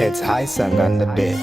It's high sung on the bit.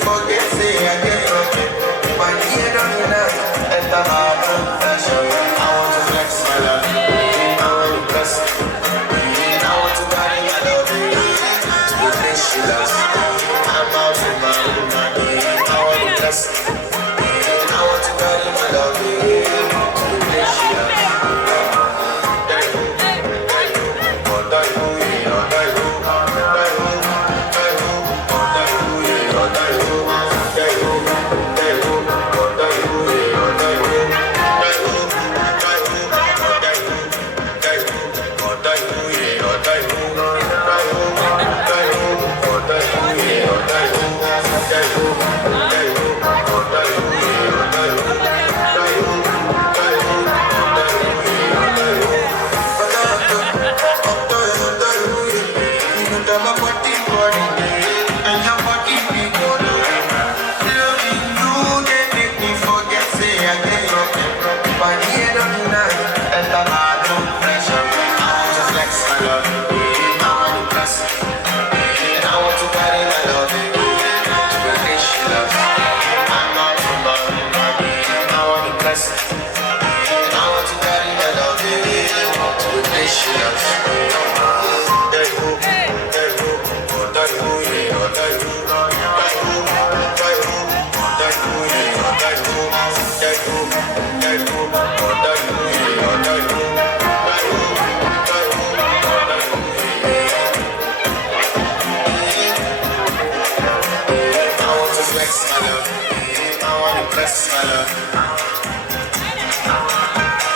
Forget, say I get okay. But here love. I want to bless. And I want to carry my love to a place she loves. I'm not from I want to bless. And I want to carry my love to a place she loves. Bless my love.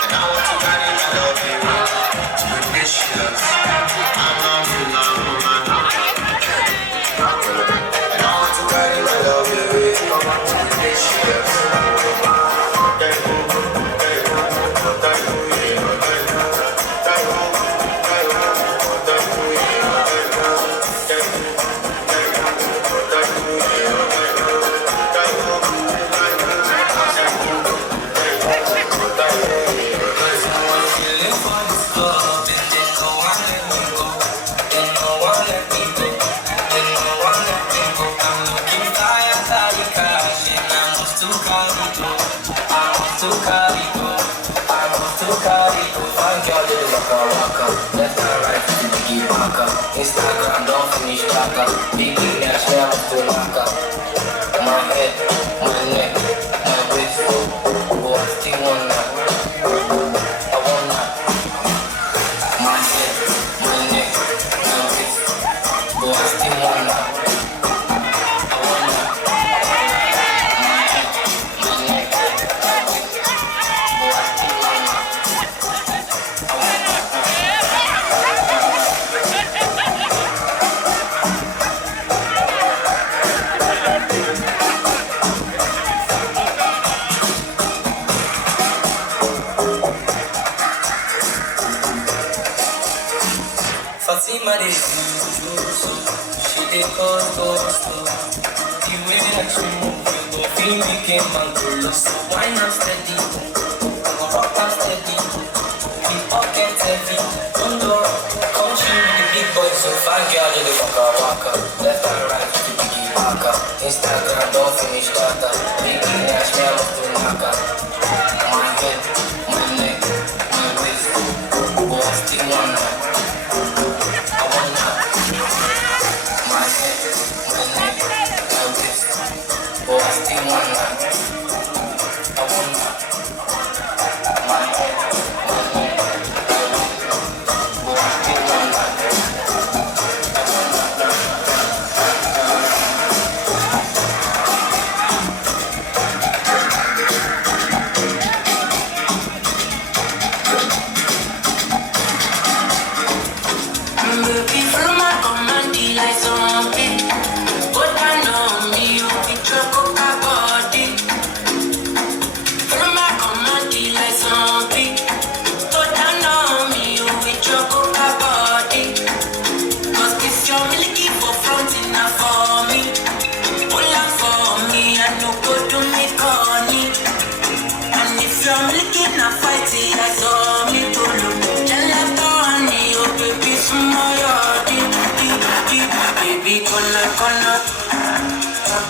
And I want to carry my love to a place she loves. I'm not from woman. And I want to carry my love to a place she loves. Instagram, don't finish tracker. Big nash, never to knock up. My head, my neck, my waist. Oh, I still want that. I want that. My head, my neck, my waist. Oh, I still want that. I want that. My head, my neck, my waist. Oh, I still want that. I want that. Fatima dey do, she dey cause go slow. The way that you move, you go feel me came and go low. So why not steady? I go rock and steady. The pocket heavy, don't know. Come chill with the big boys, so fine girl, you dey waka. Left and right, you dey biggie waka. Instagram, don't finish data. Big nash, me I'm up to naka. My head, my neck, my waist. Oh, I still want that. Oh, I still want that. I want that. My head, my neck, my waist. Oh, I still want that. I want that. Baby, from my command, the lights on me. But I know me, you be trouble. Baby, gonna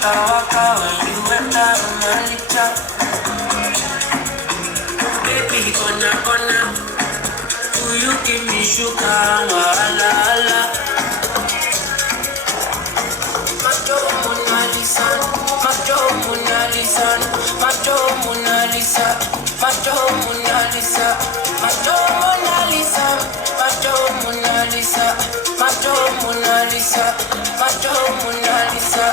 waka when you enter my licha. Baby, gonna do you give me sugar, wala ala. Macho Mona Lisa, Macho Mona Lisa, Macho Mona Lisa, Macho Mona Lisa, Macho Mona Lisa, Macho Mona Lisa, Macho Mona Lisa, Macho Mona Lisa.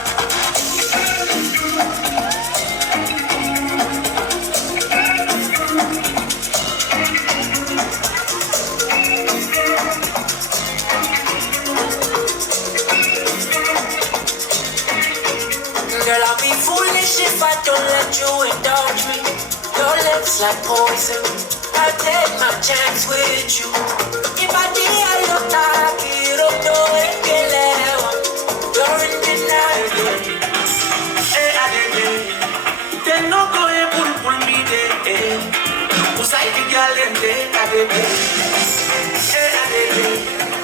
Girl, I'll be foolish if I don't let you indulge me. Your lips like poison, I'll take my chance with you. If I did, I look like it, you're in denial. Hey, I did. Then no go and pull me there. Who's like the girl in there? I did. Hey, I did.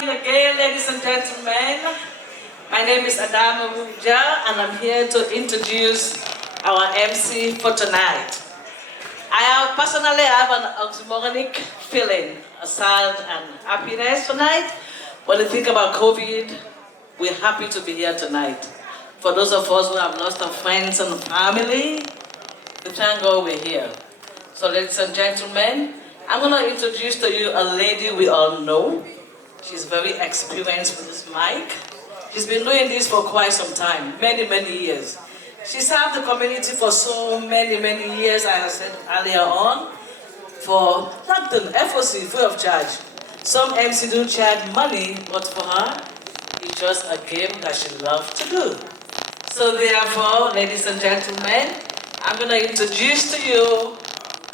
Again, ladies and gentlemen, my name is and I'm here to introduce our MC for tonight. I personally have an oxymoronic feeling, a sad and happiness tonight. When you think about COVID, we're happy to be here tonight. For those of us who have lost our friends and family, we thank God we're here. So ladies and gentlemen, I'm going to introduce to you a lady we all know. She's very experienced with this mic. She's been doing this for quite some time, many, many years. She served the community for so many, many years, as I said earlier on, for nothing, FOC, free of charge. Some MC do charge money, but for her, it's just a game that she loves to do. So therefore, ladies and gentlemen, I'm going to introduce to you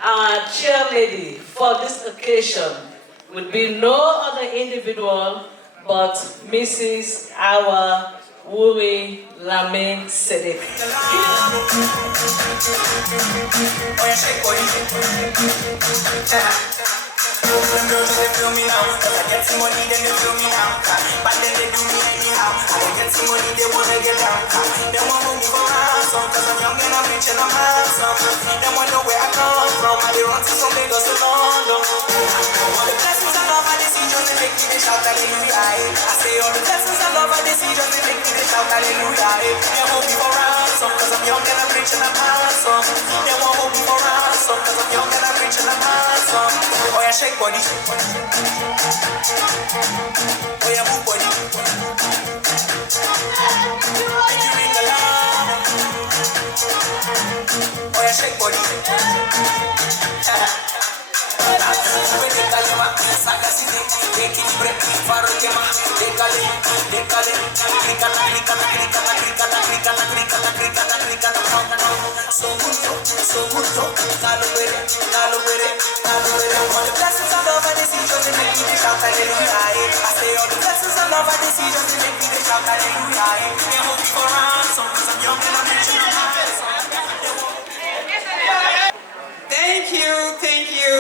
our chairlady for this occasion. Will be no other individual but Mrs. Awa Wuri Lame Sedek. Them girls they feel me now, cause I get some money, then they feel me now. But then they do me anyhow. I don't get some money, they wanna get down. They want me for ransom, cause I'm young and I'm rich and I'm handsome. They wonder where I come from, I they run to some Lagos to London. All the blessings I love, I they see John and make me shout hallelujah. I say all the blessings I love and they see just they make me shout hallelujah. They hold me for ransom cause I'm young and I'm rich and I'm handsome. They won't hold me for ransom cause I'm young and I'm rich and I'm handsome. Oh yeah, shake body. Oh yeah, move body. Make you ring alarm. Oh yeah, shake body.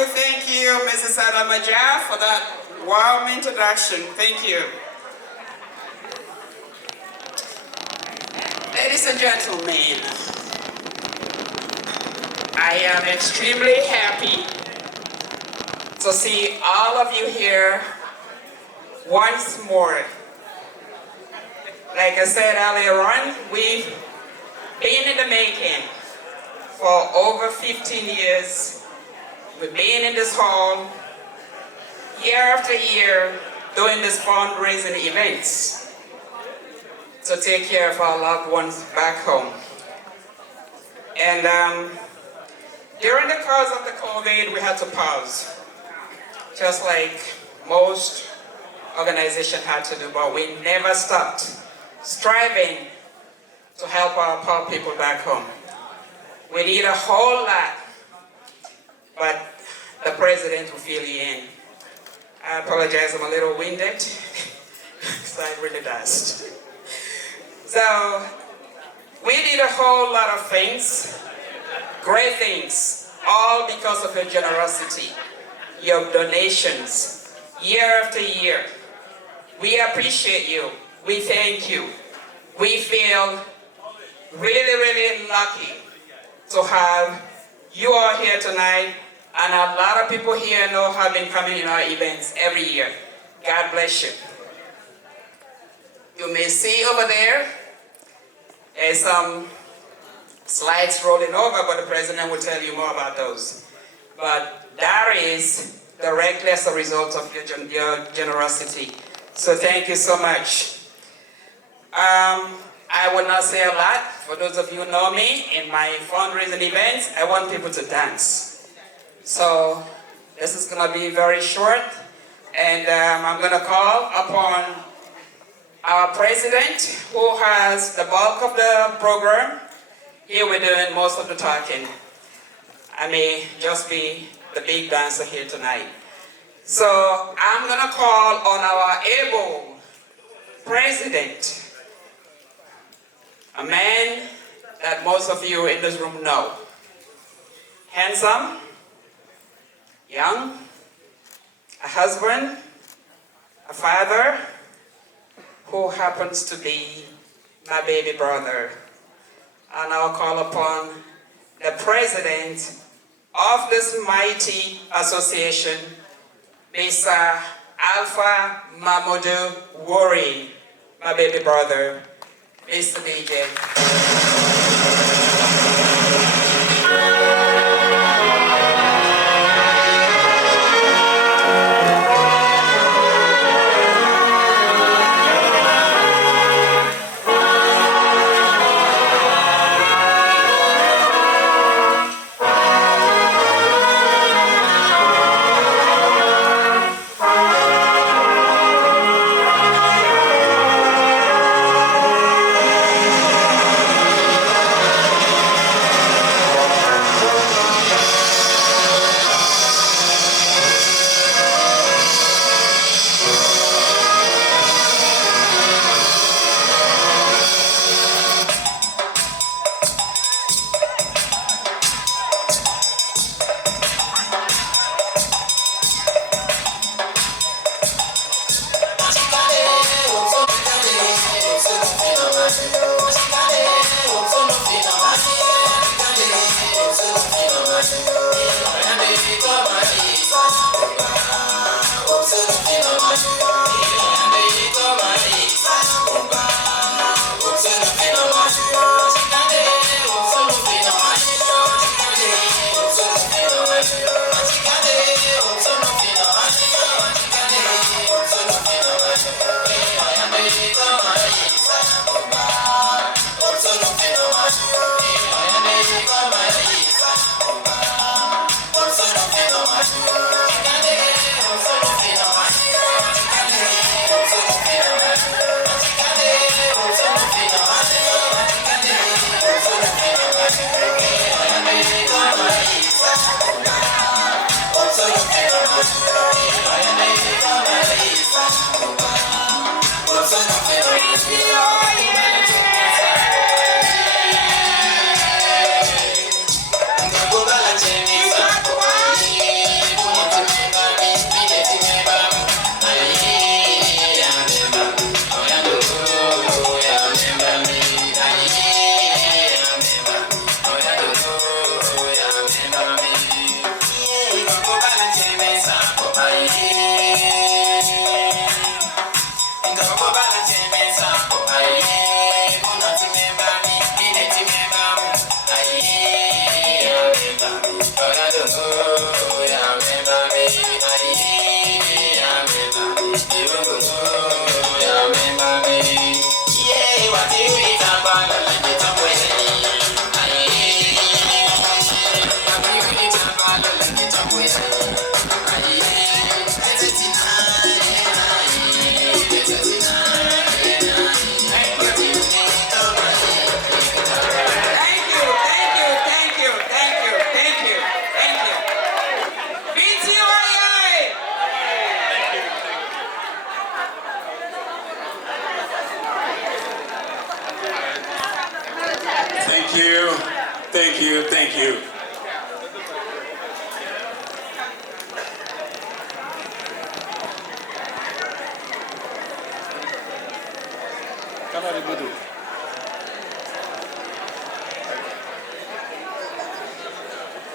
Thank you, Mrs. Adamaja, for that warm introduction. Thank you. Ladies and gentlemen, I am extremely happy to see all of you here once more. Like I said earlier on, we've been in the making for over 15 years. We've been in this hall year after year doing these fundraising events to take care of our loved ones back home. And during the course of the COVID, we had to pause, just like most organizations had to do, but we never stopped striving to help our poor people back home. We need a whole lot, but the president will fill you in. I apologize, I'm a little winded, so I really does. So, we did a whole lot of things, great things, all because of your generosity, your donations, year after year. We appreciate you, we thank you. We feel really, really lucky to have you all here tonight, and a lot of people here know have been coming in our events every year. God bless you. You may see over there's some slides rolling over, but the president will tell you more about those. But that is directly as a result of your generosity. So thank you so much. I will not say a lot. For those of you who know me, in my fundraising events, I want people to dance. So this is going to be very short, and I'm going to call upon our president, who has the bulk of the program. Here we're doing most of the talking. I may just be the big dancer here tonight. So I'm going to call on our able president, a man that most of you in this room know. Handsome, young, a husband, a father, who happens to be my baby brother. And I'll call upon the president of this mighty association, Mr. Alpha Mamadou Wari, my baby brother, Mr. DJ.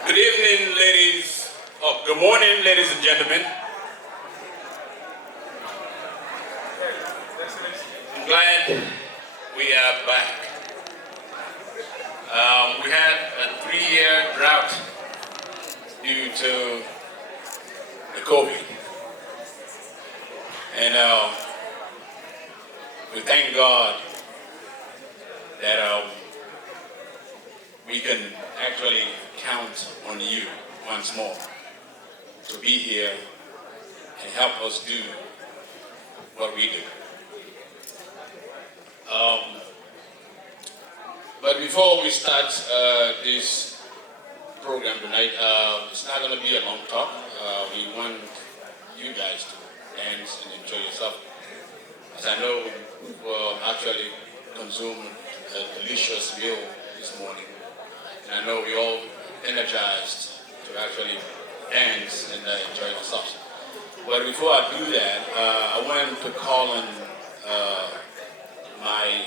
Good evening, ladies. Oh, good morning, ladies and gentlemen. I'm glad we are back. We had a 3-year drought due to the COVID. And we thank God that we can actually count on you once more to be here and help us do what we do. But before we start this program tonight, it's not going to be a long talk. We want you guys to dance and enjoy yourself. As I know, we will actually consume a delicious meal this morning. And I know we're all energized to actually dance and enjoy ourselves. But before I do that, I want to call on my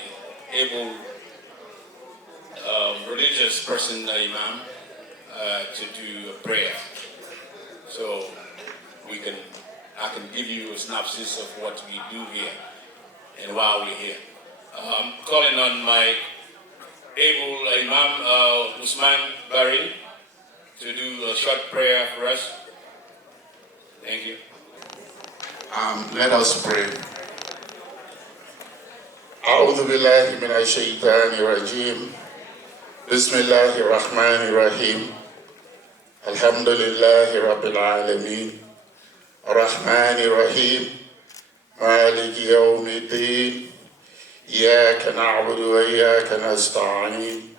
able religious person, Imam, to do a prayer. So I can give you a synopsis of what we do here and why we're here. I'm calling on my able Imam Usman Bari to do a short prayer for us. Thank you. Let us pray. أعوذ بالله من الشيطان الرجيم. بسم الله الرحمن الرحيم. الحمد لله رب العالمين. الرحمن الرحيم. مالك يوم الدين. إياك نعبد وإياك نستعين.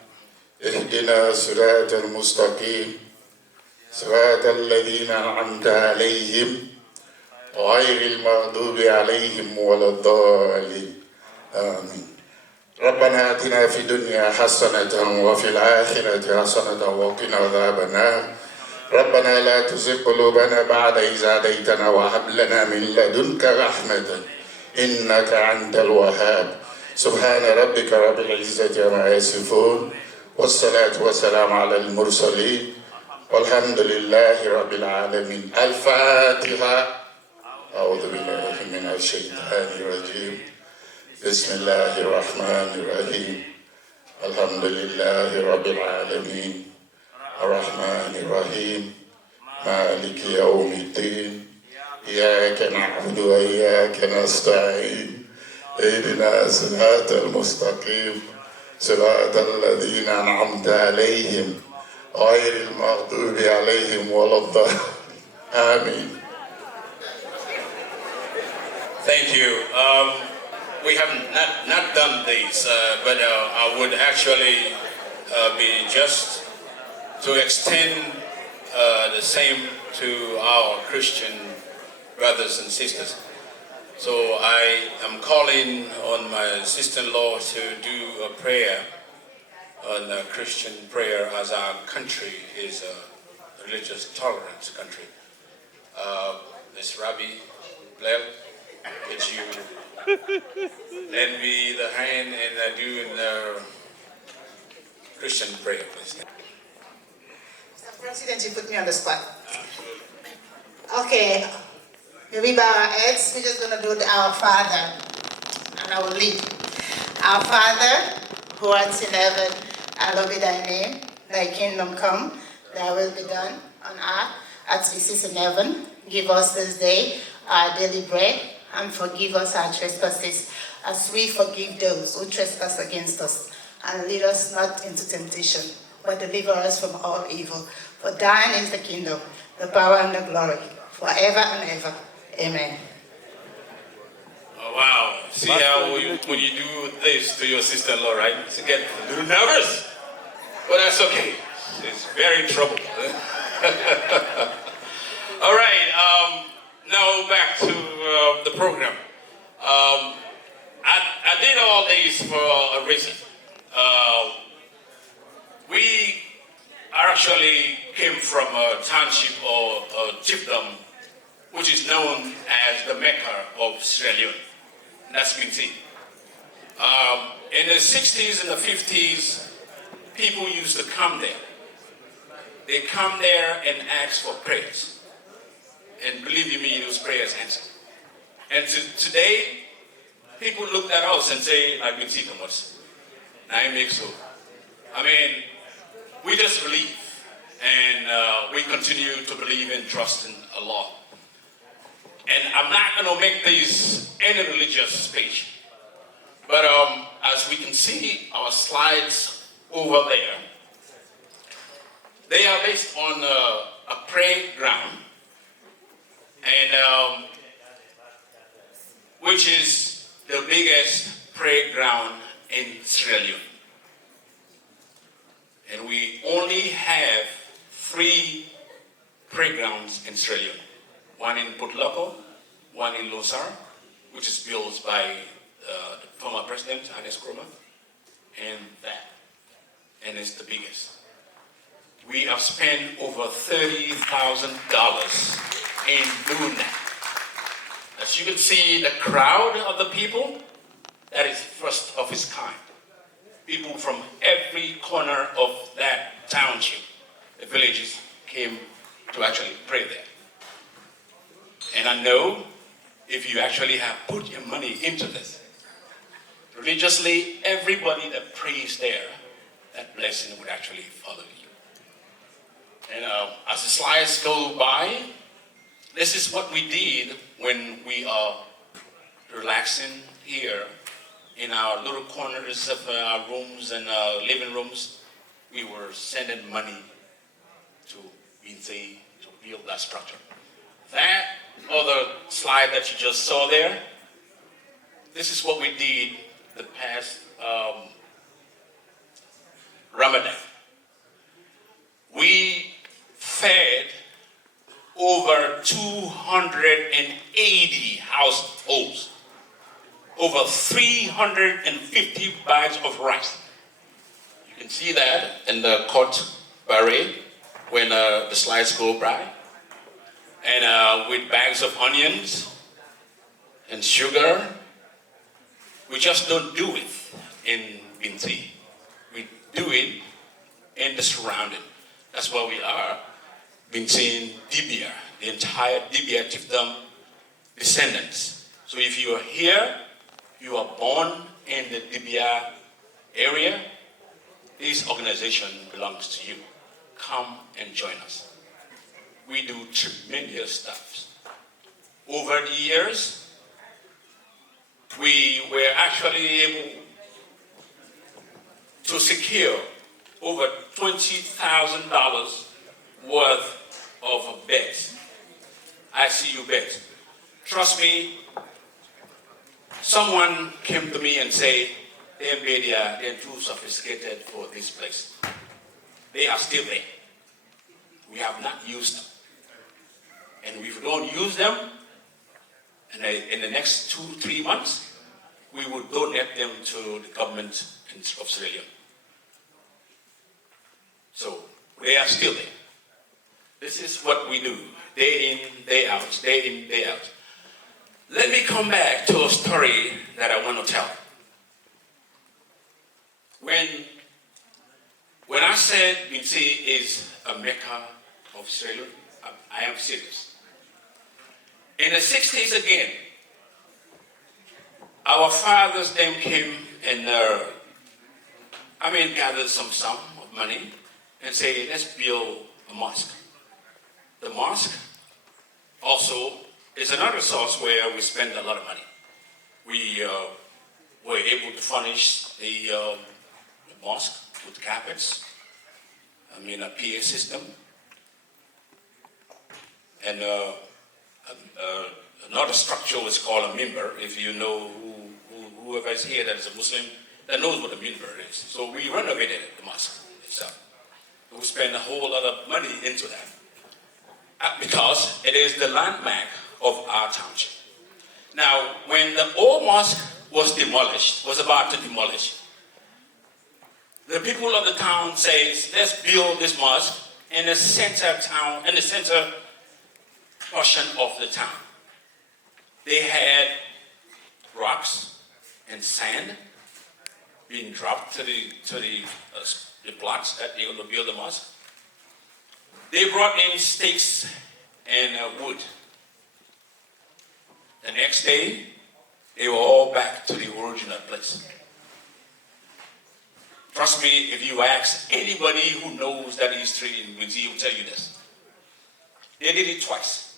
اهدنا صراط المستقيم. صراط الذين أنعمت عليهم غير المغضوب عليهم ولا الضالين. آمين. ربنا آتنا في الدنيا حسنة وفي الآخرة حسنة وقنا عذاب النار. ربنا لا تزغ قلوبنا بعد إذ هديتنا وهب لنا من لدنك رحمة إنك أنت الوهاب. سبحان ربك رب العزة عما يصفون والصلاة والسلام على المرسلين والحمد لله رب العالمين. الفاتحة. أعوذ بالله من الشيطان الرجيم. بسم الله الرحمن الرحيم. الحمد لله رب العالمين. الرحمن الرحيم. مالك يوم الدين. إياك نعبد وإياك نستعين. اهدنا صراط المستقيم. صراط الذين أنعمت عليهم غير المغضوب عليهم ولا الضالين. آمين. Thank you. We have not done this, but I would actually be just to extend the same to our Christian brothers and sisters. So I am calling on my sister-in-law to do a prayer, on a Christian prayer, as our country is a religious tolerant country. Ms. Rabbi Blair, could you lend me the hand and do a Christian prayer, please? Mr. President, you put me on the spot. Okay, we bow our heads. We're just going to do the Our Father, and I will lead. Our Father, who art in heaven, hallowed be thy name. Thy kingdom come, thy will be done on earth as it is in heaven. Give us this day our daily bread, and forgive us our trespasses, as we forgive those who trespass against us. And lead us not into temptation, but deliver us from all evil. For thine is the kingdom, the power, and the glory, forever and ever. Amen. Oh, wow. See how when you do this to your sister-in-law, right? You get a little nervous. But that's okay. She's very troubled. All right. Now back to the program. I did all these for a reason. We actually came from a township or a chiefdom which is known as the Mecca of Sierra Leone. That's Gbinti. In the 60s and the 50s, people used to come there. they come there and ask for prayers. And believe you me, those prayers answered. And today, people look at us and say, I've been seeing much. I make so. I mean, we just believe. And we continue to believe and trust in Allah. And I'm not going to make this any religious speech. But as we can see our slides over there, they are based on a prayer ground, and which is the biggest prayer ground in Sierra Leone. And we only have 3 prayer grounds in Sierra Leone. One in Putloko, one in Losar, which is built by the former president, Agnes Kroma, and that. And it's the biggest. We have spent over $30,000 in doing that. As you can see, the crowd of the people, that is first of its kind. People from every corner of that township, the villages, came to actually pray there. And I know if you actually have put your money into this, religiously, everybody that prays there, that blessing would actually follow you. And as the slides go by, this is what we did when we are relaxing here in our little corners of our rooms and our living rooms. We were sending money to Gbinti to build that structure. That other slide that you just saw there, this is what we did the past Ramadan. We fed over 280 households, over 350 bags of rice. You can see that in the court barret when the slides go by. And with bags of onions and sugar. We just don't do it in Gbinti. We do it in the surrounding. That's where we are. Gbinti, Dibia, the entire Dibia chiefdom descendants. So if you are here, you are born in the Dibia area, this organization belongs to you. Come and join us. We do tremendous stuff. Over the years, we were actually able to secure over $20,000 worth of beds, ICU beds. Trust me, someone came to me and said, they're too sophisticated for this place. They are still there. We have not used them. And if we don't use them, in the next 2-3 months, we will donate them to the government of Australia. So they are still there. This is what we do, day in, day out, day in, day out. Let me come back to a story that I want to tell. When I said Gbinti is a Mecca of Australia, I am serious. In the 60s again, our fathers then came and gathered some sum of money and say, let's build a mosque. The mosque also is another source where we spend a lot of money. We were able to furnish the mosque with carpets, a PA system, and another structure was called a mimbar. If you know whoever is here that is a Muslim, that knows what a mimbar is. So we renovated the mosque itself. We spent a whole lot of money into that because it is the landmark of our township. Now, when the old mosque was about to demolish, the people of the town says, let's build this mosque in the center portion of the town. They had rocks and sand being dropped to the plots that they're going to build the mosque. They brought in stakes and wood. The next day, they were all back to the original place. Trust me, if you ask anybody who knows that history in Gbinti, he will tell you this. They did it twice.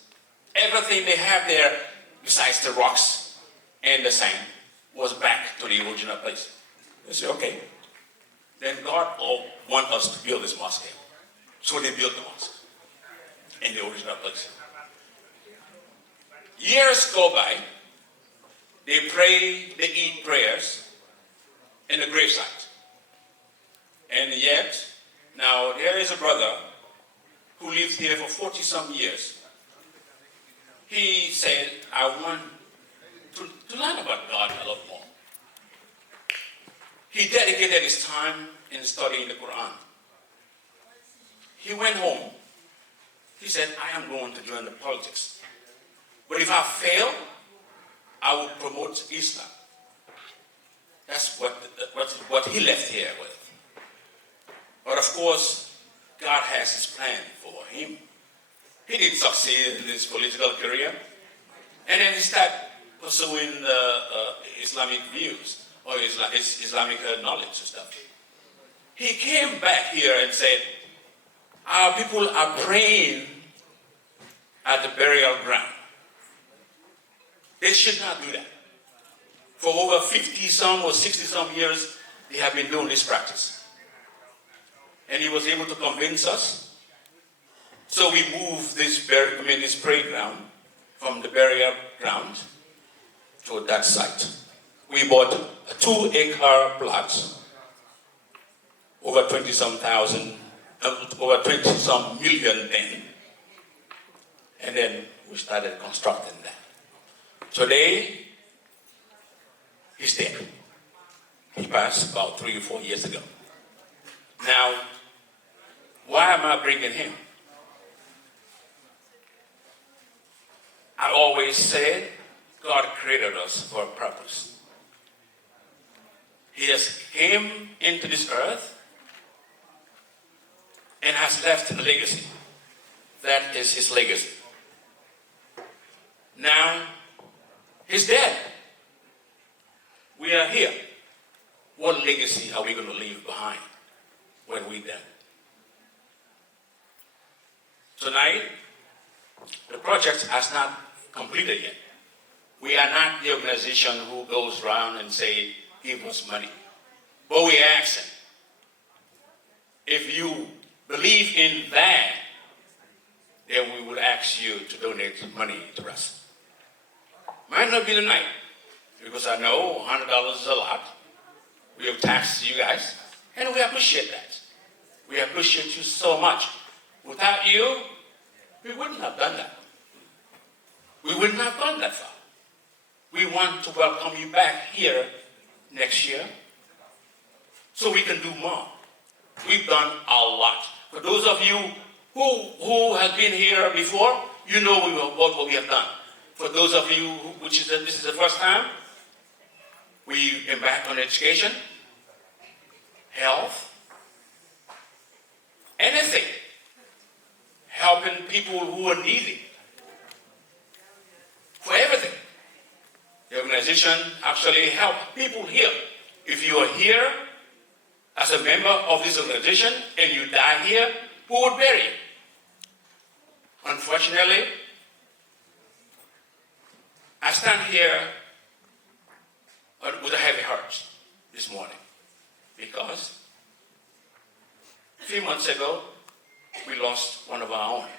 Everything they have there, besides the rocks and the sand, was back to the original place. They said, okay, then God wants us to build this mosque here. So they built the mosque in the original place. Years go by, they pray, they eat prayers in the gravesite. And yet, now there is a brother who lived here for 40-some years. He said, I want to learn about God a lot more. He dedicated his time in studying the Quran. He went home. He said, I am going to join the politics. But if I fail, I will promote Islam. That's what he left here with. But of course, God has his plan for him. He didn't succeed in his political career. And then he started pursuing Islamic views or Islamic knowledge and stuff. He came back here and said, our people are praying at the burial ground. They should not do that. For over 50-some or 60-some years, they have been doing this practice. And he was able to convince us. So we moved this prayer ground from the burial ground to that site. We bought a 2-acre plot, over 20-some million then. And then we started constructing that. Today, he's dead. He passed about 3 or 4 years ago. Now, why am I bringing him? I always said God created us for a purpose. He has came into this earth and has left a legacy. That is his legacy. Now, he's dead. We are here. What legacy are we going to leave behind when we're done? Tonight, the project has not completed yet. We are not the organization who goes around and say, give us money. But we ask them, if you believe in that, then we would ask you to donate money to us. Might not be tonight, because I know $100 is a lot. We have taxed you guys, and we appreciate that. We appreciate you so much. Without you, we wouldn't have done that. We wouldn't have gone that far. We want to welcome you back here next year so we can do more. We've done a lot. For those of you who have been here before, you know what we have done. For those of you this is the first time, we embark on education, health, anything, helping people who are needy, for everything. The organization actually helps people here. If you are here as a member of this organization and you die here, who would bury you? Unfortunately, I stand here with a heavy heart this morning because a few months ago, we lost one of our own.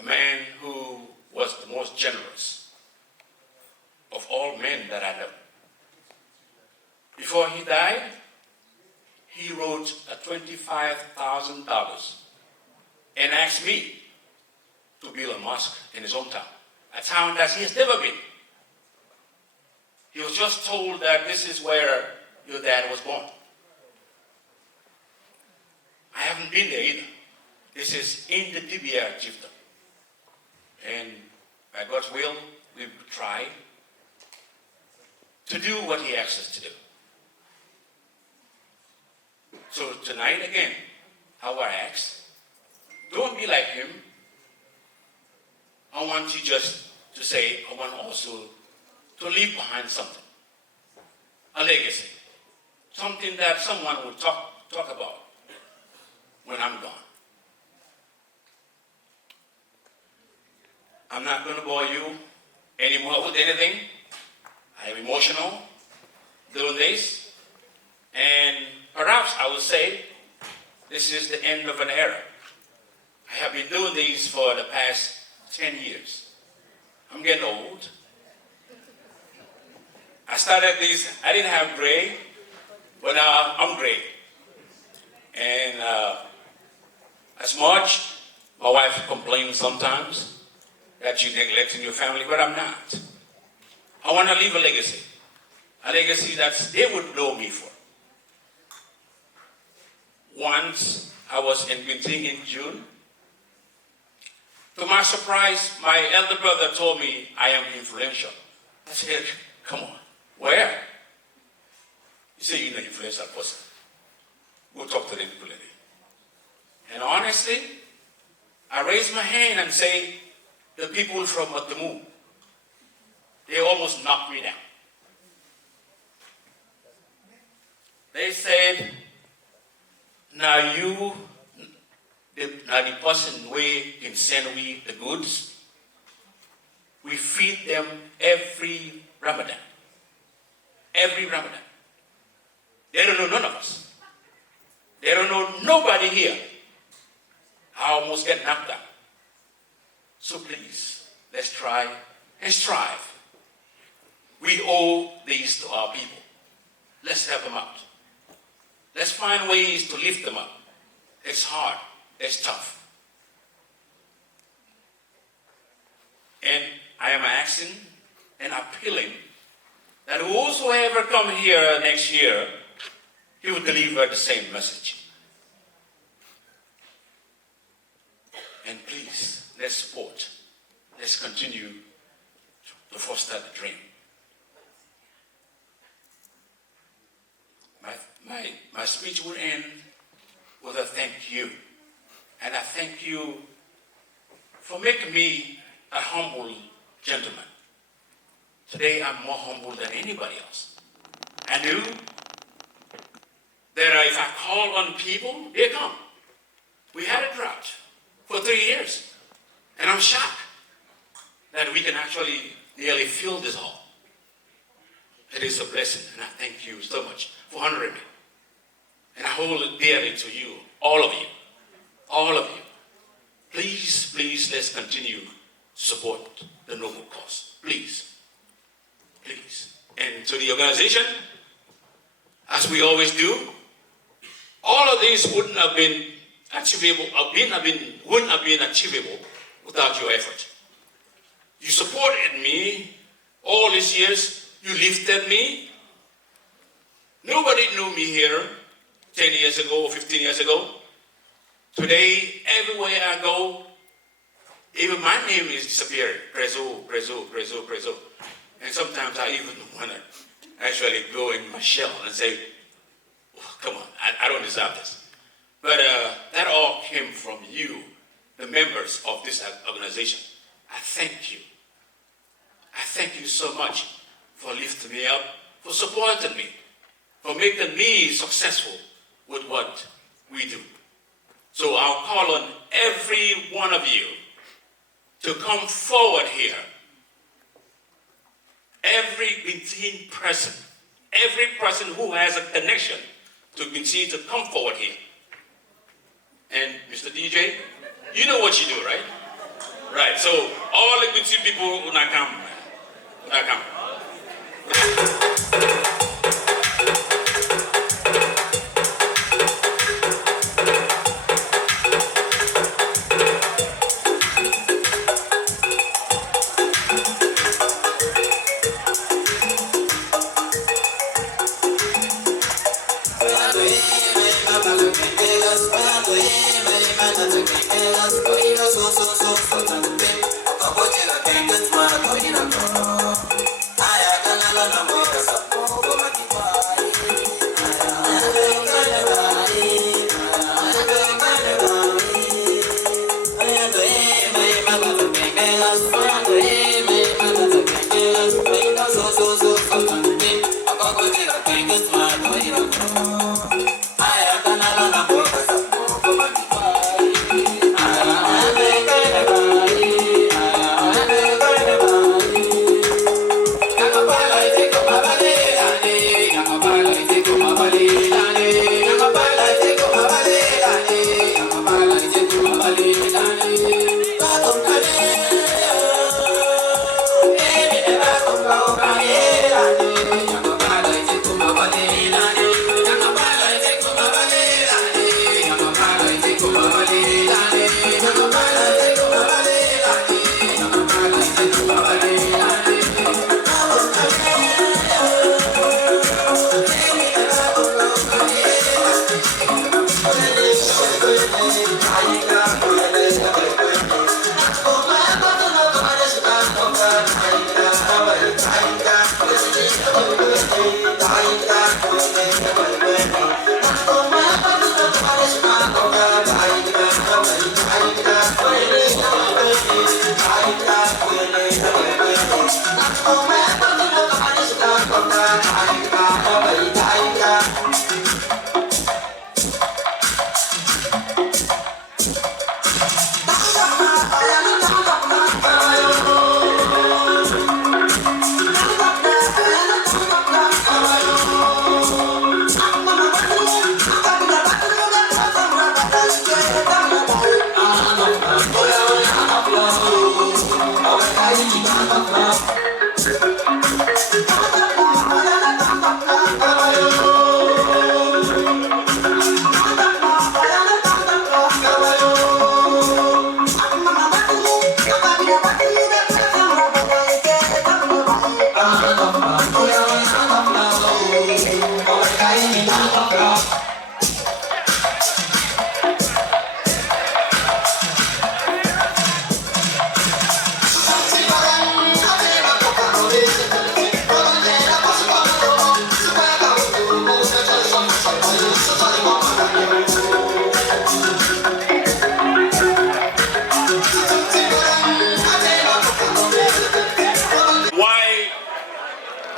A man who was the most generous of all men that I know. Before he died, he wrote $25,000 and asked me to build a mosque in his hometown, a town that he has never been. He was just told that this is where your dad was born. I haven't been there either. This is in the Dibia chiefdom. And by God's will, we've tried to do what he asks us to do. So tonight again, our acts. Don't be like him. I want you just to say, I want also to leave behind something. A legacy. Something that someone will talk about when I'm gone. I'm not going to bore you anymore with anything. I am emotional doing this. And perhaps I will say this is the end of an era. I have been doing these for the past 10 years. I'm getting old. I started these, I didn't have gray, but now I'm gray. And as much, my wife complains sometimes that you're neglecting your family, but I'm not. I want to leave a legacy that they would know me for. Once I was in Gbinti in June. To my surprise, my elder brother told me I am influential. I said, come on, where? He said, you're an influential person. Go talk to the people in it. And honestly, I raised my hand and say, the people from Matamu, they almost knocked me down. They said, now the person we can send we the goods, we feed them every Ramadan. Every Ramadan. They don't know none of us. They don't know nobody here. I almost get knocked down. So please, let's try and strive. We owe these to our people. Let's help them out. Let's find ways to lift them up. It's hard. It's tough. And I am asking and appealing that whosoever come here next year, he will deliver the same message. And please, let's support. Let's continue to foster the dream. My speech will end with a thank you. And I thank you for making me a humble gentleman. Today I'm more humble than anybody else. I knew that if I call on people, they come. We had a drought for 3 years. And I'm shocked that we can actually nearly fill this hall. It is a blessing, and I thank you so much for honoring me. And I hold it dearly to you, all of you. All of you. Please, please, let's continue to support the noble cause. Please. Please. And to the organization, as we always do, all of this wouldn't have been achievable, wouldn't have been achievable without your effort. You supported me all these years. You lifted me. Nobody knew me here 10 years ago or 15 years ago. Today, everywhere I go, even my name is disappearing. Prezo. And sometimes I even want to actually go in my shell and say, oh, come on, I don't deserve this. But that all came from you, the members of this organization. I thank you. I thank you so much for lifting me up, for supporting me, for making me successful with what we do. So I'll call on every one of you to come forward here. Every Gbinti person, every person who has a connection to Gbinti to come forward here. And Mr. DJ, you know what you do, right? Right, so all the Gbinti people will not come. Will not come.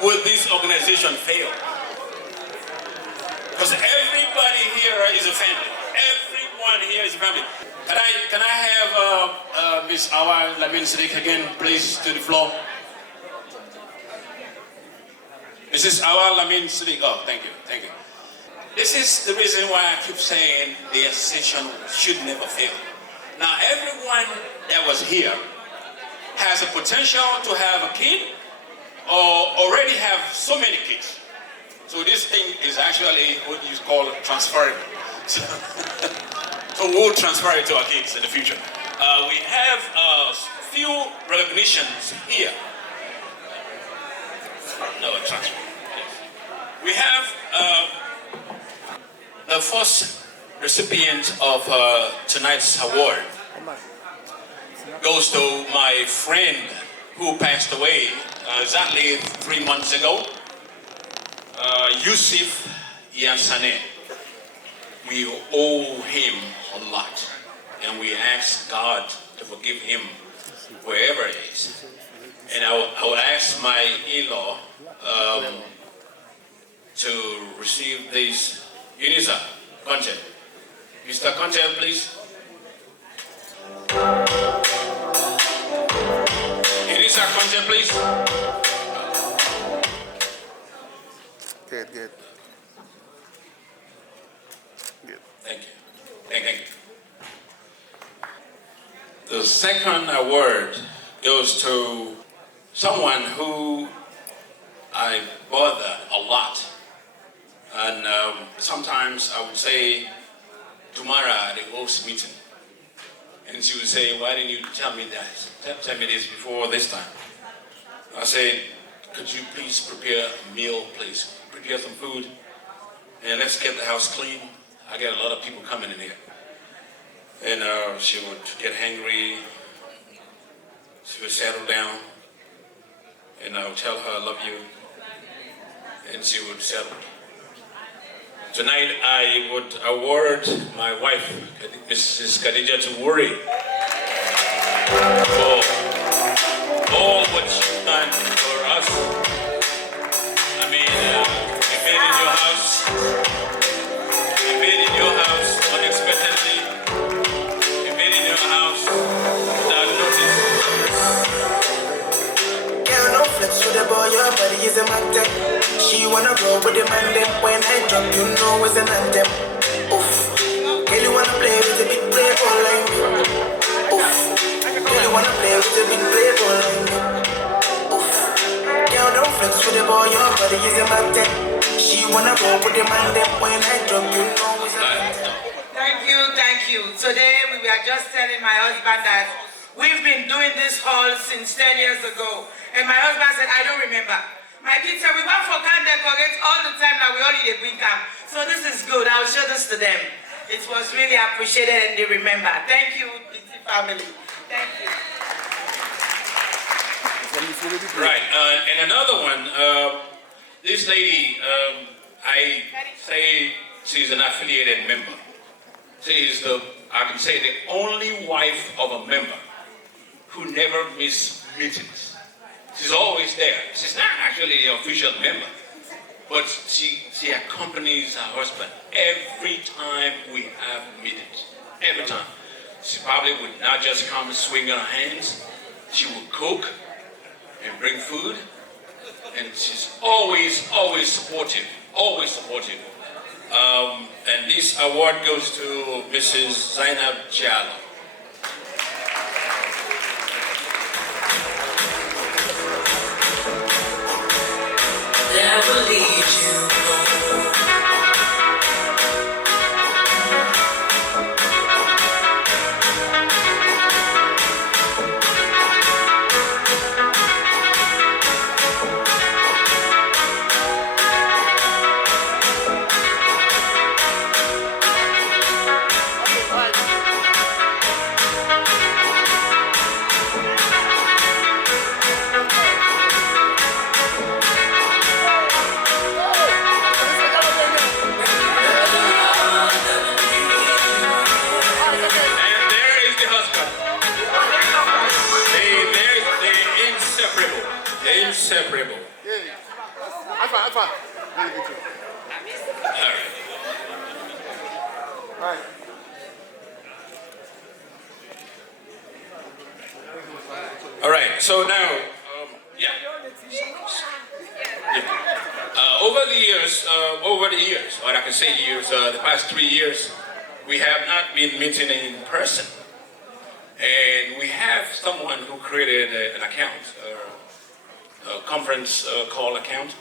Would this organization fail? Because everybody here is a family. Everyone here is a family. Can I have Miss Awa Lamin Sadiq again, please, to the floor? Mrs. Awa Lamin Sadiq. Oh, thank you, thank you. This is the reason why I keep saying the association should never fail. Now, everyone that was here has a potential to have a kid or already have so many kids. So this thing is actually what you call transferable. So we'll transfer it to our kids in the future. We have a few recognitions here. No, transfer. We have the first recipient of tonight's award goes to my friend who passed away exactly 3 months ago, Yusuf Yansane. We owe him a lot, and we ask God to forgive him wherever it is. And I would ask my in-law to receive this UNISA content. Mr. Content, please. UNISA content, please. Good. Thank you. Thank you. The second award goes to someone who I bother a lot. And sometimes I would say, tomorrow the host meeting. And she would say, why didn't you tell me that? Tell me this before this time. I said, could you please prepare a meal, please? Prepare some food, and let's get the house clean. I got a lot of people coming in here. And she would get hangry. She would settle down. And I would tell her, I love you. And she would settle. Tonight, I would award my wife, Mrs. Khadija Tawuri, for all what she's done for us. I mean, we made in your house. We made in your house unexpectedly. We made in your house without notice. Girl, no flex with the boy, your body is a magnet. She wanna roll with the man, then when I drop, you know it's an anthem. Oof, girl, you wanna play with a big playboy like me. day we were just telling my husband that we've been doing this hall since 10 years ago. And my husband said, I don't remember. My kids said, we want for can decorate all the time now, we only bring camp. So this is good, I'll show this to them. It was really appreciated and they remember. Thank you, Gbinti family. Thank you. Right, and another one, this lady, I say she's an affiliated member. She is I can say, the only wife of a member who never miss meetings. She's always there. She's not actually an official member, but she accompanies her husband every time we have meetings. Every time. She probably would not just come and swing her hands. She would cook and bring food, and she's always supportive, always supportive. And this award goes to Mrs. Zainab Jallo. Never leave you. Inseparable. Yeah. Alpha. Really good too. All right. All right. So now, over the years, or I can say years, the past 3 years, we have not been meeting in person, and we have someone who created an account. A conference call account,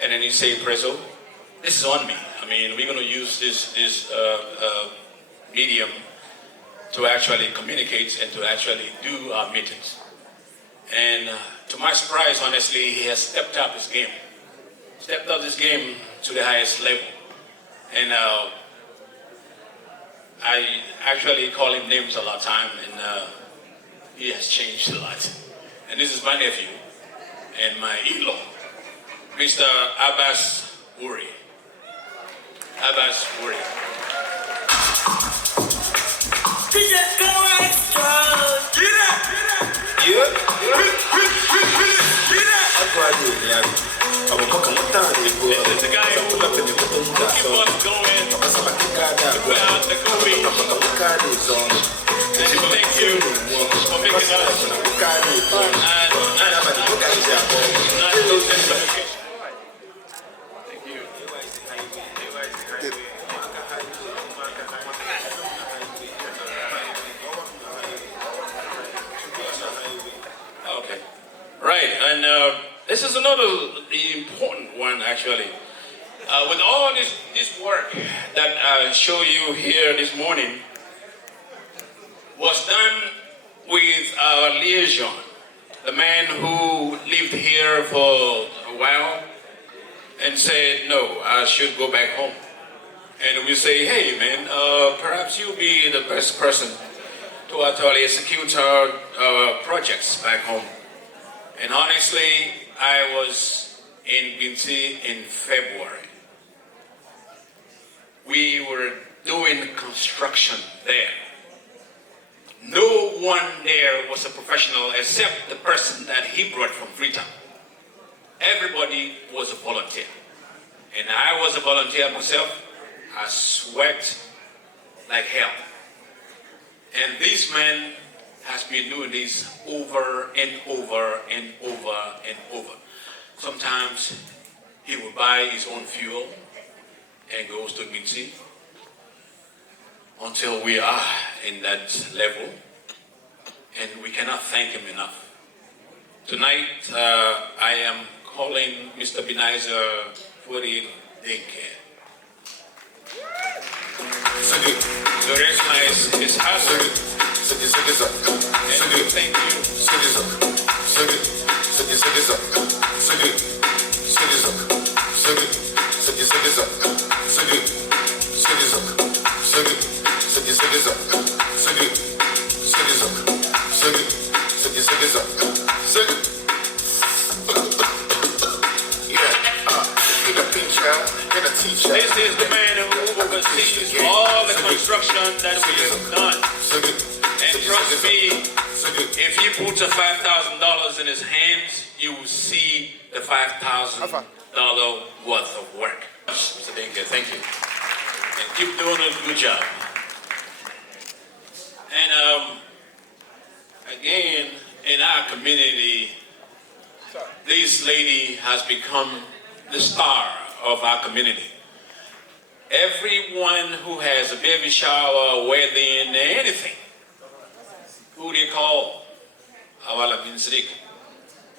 and then you say, Prezzo, this is on me. I mean, we're going to use this medium to actually communicate and to actually do our meetings. And to my surprise, honestly, he has stepped up his game to the highest level. And I actually call him names a lot of time, and he has changed a lot. And this is my nephew and my in-law, Mr. Abbas Uri. Abbas Uri. It's a guy who keeps us going throughout the COVID. Thank you for making us not losing education. Thank you. Okay. Right, and this is another important one actually. With all this work that I show you here this morning was done with our liaison, the man who lived here for a while and said, no, I should go back home. And we say, hey man, perhaps you'll be the best person to actually execute our projects back home. And honestly, I was in Gbinti in February. We were doing construction there. No one there was a professional except the person that he brought from Freetown. Everybody was a volunteer. And I was a volunteer myself. I sweat like hell. And this man has been doing this over and over and over and over. Sometimes he will buy his own fuel and goes to Gbinti until we are in that level, and we cannot thank him enough. Tonight, I am calling Mr. Benizer for the daycare. to recognize his hustle. And we thank you. This is the man who oversees all the construction that we have done. And trust me, if he puts a $5,000 in his hands, you will see the $5,000 worth of work. Mr. Dinka, thank you. And keep doing a good job. And again, in our community, this lady has become the star of our community. Everyone who has a baby shower, wedding, anything, who they call Awala bin Sadiq.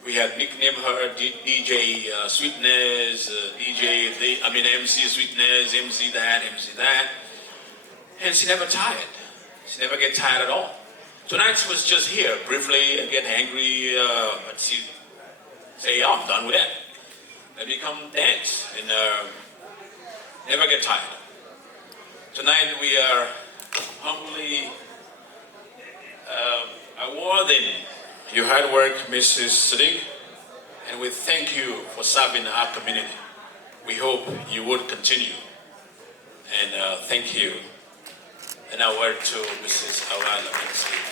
We have nicknamed her DJ Sweetness, MC Sweetness, MC that. And she never tired. She never get tired at all. Tonight she was just here briefly and get angry, but she say, oh, I'm done with that. Let me come dance and never get tired. Tonight we are humbly awarding your hard work, Mrs. Sadiq, and we thank you for serving our community. We hope you would continue. And thank you. And our word to Mrs. Awala bin Sadiq.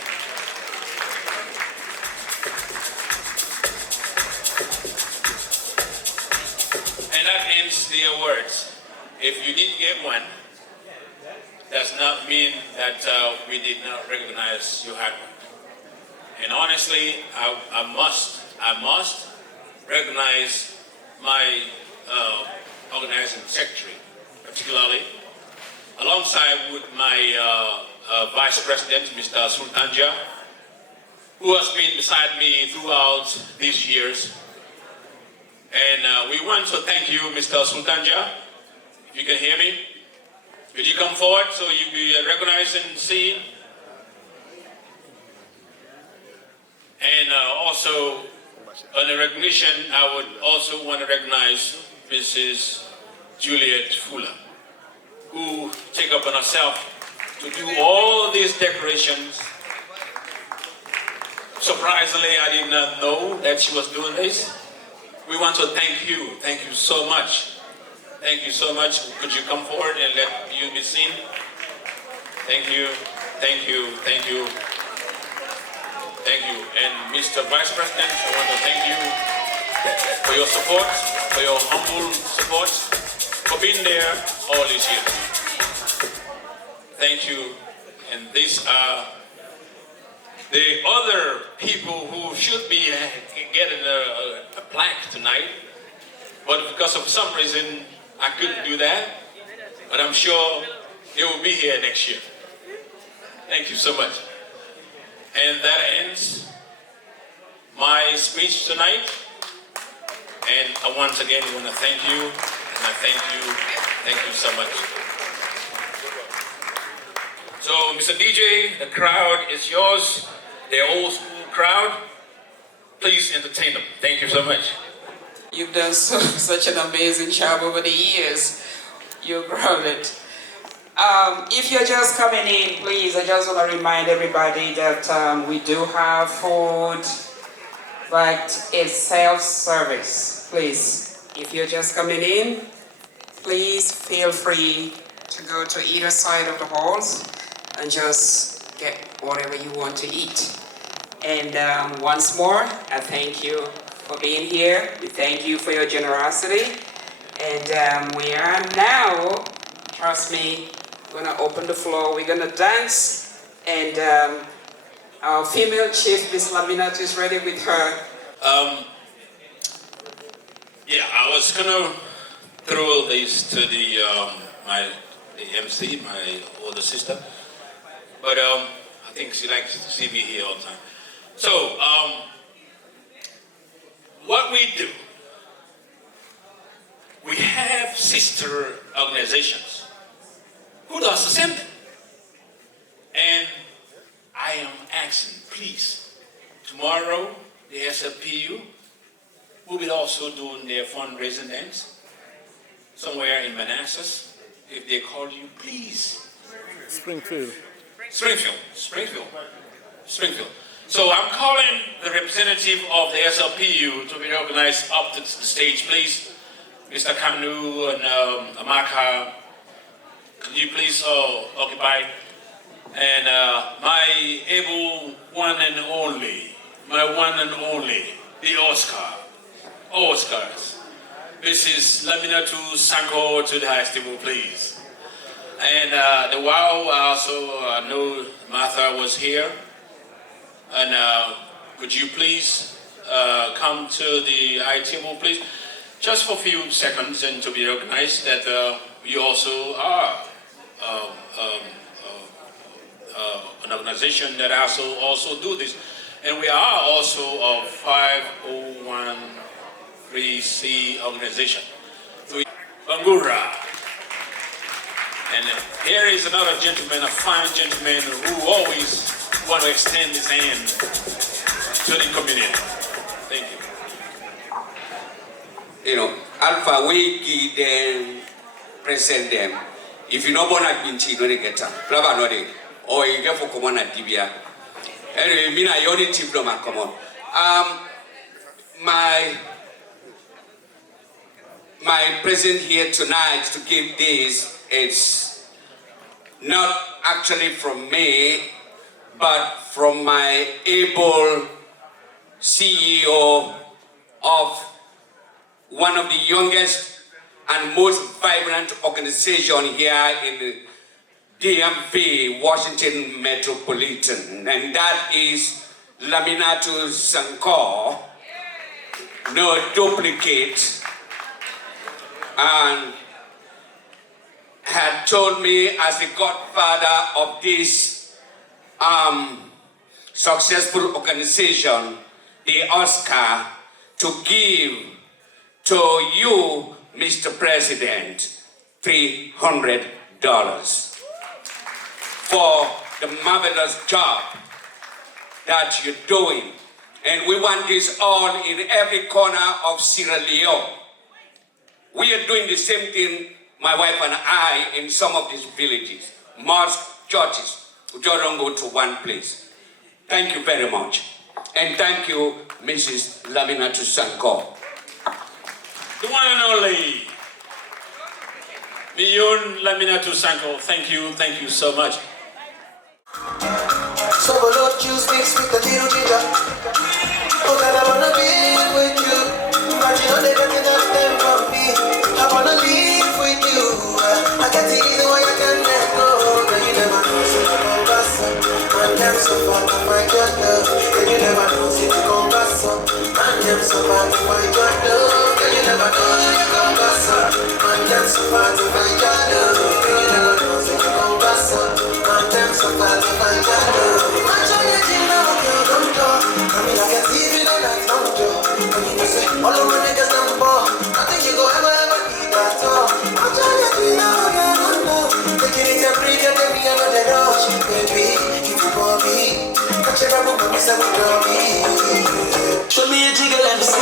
And that ends the awards. If you did get one, does not mean that we did not recognize your hard work. And honestly, I must recognize my organizing secretary, particularly, alongside with my Vice President, Mr. Sultanja, who has been beside me throughout these years. And we want to thank you, Mr. Sultanja, if you can hear me. Will you come forward so you be recognized and seen? And also, on the recognition, I would also want to recognize Mrs. Juliet Fuller, who take upon herself to do all these decorations. Surprisingly, I did not know that she was doing this. We want to thank you. Thank you so much. Thank you so much. Could you come forward and let you be seen? Thank you. Thank you. Thank you. Thank you. And Mr. Vice President, I want to thank you for your support, for your humble support, for being there all these years. Thank you. And these are the other people who should be getting a plaque tonight, but because of some reason I couldn't do that, but I'm sure they will be here next year. Thank you so much. And that ends my speech tonight. And I once again want to thank you, and I thank you so much. So, Mr. DJ, the crowd is yours. The old school crowd. Please entertain them. Thank you so much. You've done such an amazing job over the years. You brought it. If you're just coming in, please, I just want to remind everybody that we do have food, but it's self-service. Please, if you're just coming in, please feel free to go to either side of the halls and just get whatever you want to eat. And once more, I thank you for being here. We thank you for your generosity. And we are now, trust me, we're gonna open the floor. We're gonna dance. And our female chief, Miss Laminat, is ready with her. Yeah, I was gonna throw this to the MC, my older sister, but I think she likes to see me here all the time. So, what we do, we have sister organizations who does the same thing. asking, please, tomorrow the SLPU will be also doing their fundraising dance somewhere in Manassas. If they call you, please. Springfield. Springfield. So I'm calling the representative of the SLPU to be organized up to the stage, please. Mr. Kamnu and Amaka, could you please occupy? And my able one and only, the Oscars. Mrs. Laminatu Sanko to the highest table, please. And the WOW, I also know Martha was here. And could you please come to the high table, please? Just for a few seconds and to be recognized that you also are an organization that also do this. And we are also a 501(c)(3) organization. Bangura. And here is another gentleman, a fine gentleman who always want to extend his hand to the community. Thank you. You know, Alpha, we give them, present them. If you know born at Gbinti, you know they get them. Plava no they, or you get for common at Dibia. Anyway, me na yoni tip no man come on. My present here tonight to give this is not actually from me, but from my able CEO of one of the youngest and most vibrant organization here in the DMV, Washington Metropolitan, and that is Laminatu Sanko, no duplicate, and had told me as the godfather of this successful organization, the Oscar, to give to you, Mr. President, $300 for the marvelous job that you're doing. And we want this all in every corner of Sierra Leone. We are doing the same thing, my wife and I, in some of these villages, mosques, churches. We just don't go to one place. Thank you very much. And thank you, Mrs. Laminatu Sanko. The one and only Miyun Laminatu Sanko. Thank you so much. So below juice mixed with a little ginger. Oh God, I wanna be with you. But you know they got enough time for me. I wanna live with you. I can't see the way I can let go. But you never know, so I come back some. And them so far to find your love. And you never know, so you come back some. And them so far to find your love. And you never know, so you come back some. And them so far to find your love. And you never know, so you come back some. And them so far to find your love. All of my niggas them ball. Nothing you go ever be that all. I'm trying to do now again. Taking it a break and then me another rush. Baby, keep it for me. Catch a rubber, but me say we love me. Show me a jiggle, let me see.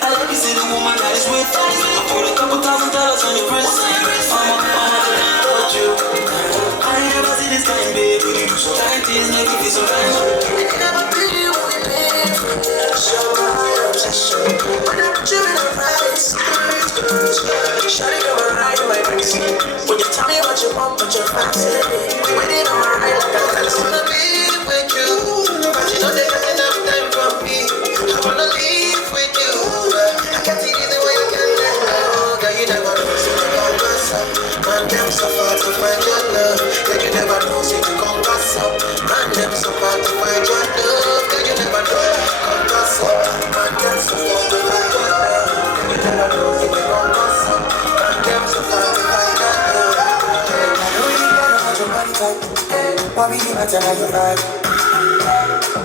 I like to see the woman that is with. I put a couple $1,000 on your wrist. I'm about you. I ain't never seen this kind, baby. Trying to make it feel so right. I never really want it, baby. Show my obsession. When I put you in a price, shawty come and ride my face. When you tell me about your mom, but your fancy, waiting on my ride like I just wanna be with you. But you know they got enough time for me. I wanna live with you. I can't see the way you can let go. Girl, you never know, so you come pass up. Man, them so far to find your love. Girl, you never know, so you come pass up. Man, them so far to find your love. Girl, you never know, come pass up. Man, them so far to find your love. Girl, you never know, so you come pass up. Man, them so far to find your love. I know you got your body type. Why be the matter how you vibe?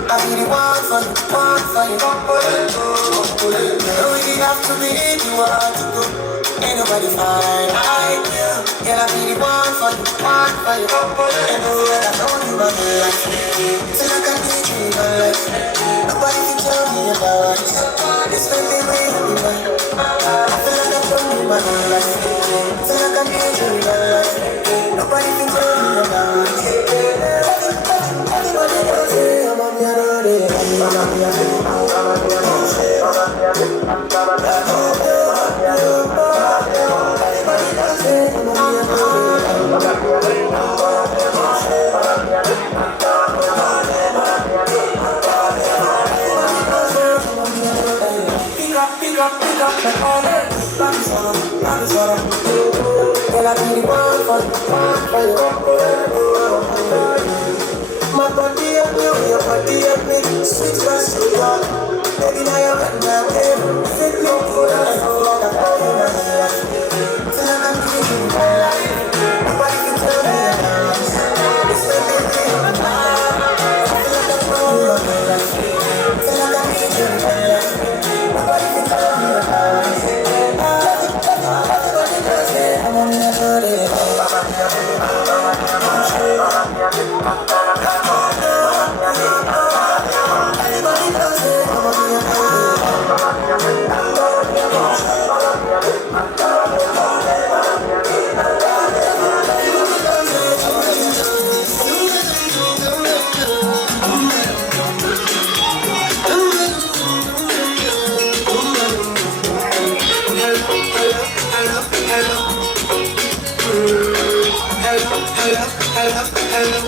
I be the one for you, one for you. No, you have to be the one to go. Ain't nobody fine like you. Yeah, I be the one for you, one for you. And know that I know you love me. So I can be life. Nobody can tell me about it. It's like they made me mine. I feel like I've done my whole life. Feel like I'm enjoying my life. Nobody can tell me about it. Everybody knows it. I'm on the other day. Pick up, like all that. Love is what I'm girl, I really want for you. My body up you, your body up me. Sweet fast, sweet love. Baby, now you're right now, hey. Fit me good, I feel like I'm all in my life. Feel like I'm giving you my life. Nobody can tell me otherwise. It's like they made me mine. I feel like I'm all in my life. Feel like I'm giving you my life. Nobody can tell me otherwise. Everybody does it. I'm on the other day. Hello,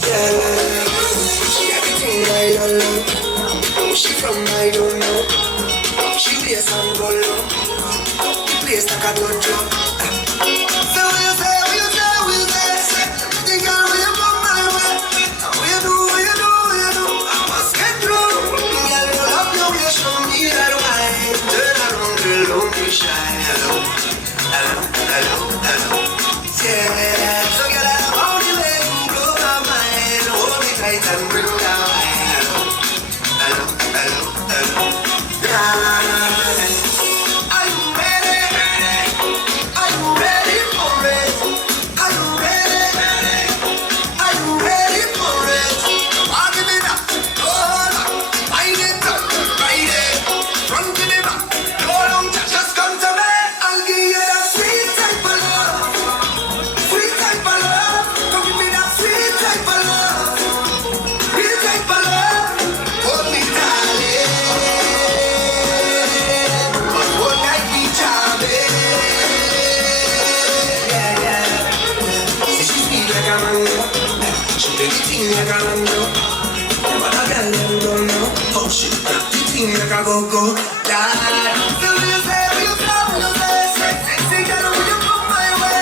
yeah. She everything I don't know. She from I don't know. She wears and go low. The place like a dojo. So will you say? Everything girl will you come my way? Will you do? I must get through. Girl, you love your way, show me that way. Turn around, girl, don't be shy. Hello. Yeah. So girl, and bring down hello. Are you ready? Are you ready for it? Are you ready? Are you ready for it? I'll give it up, hold up, wind it up, ride it, front to the back, go down, just come to me. I'll give you that sweet type of love, come give me that sweet type of love. Everything like I don't know. But I got them don't know. Oh shit, everything like I go. Yeah. So will you say? Say, girl, will you come my way?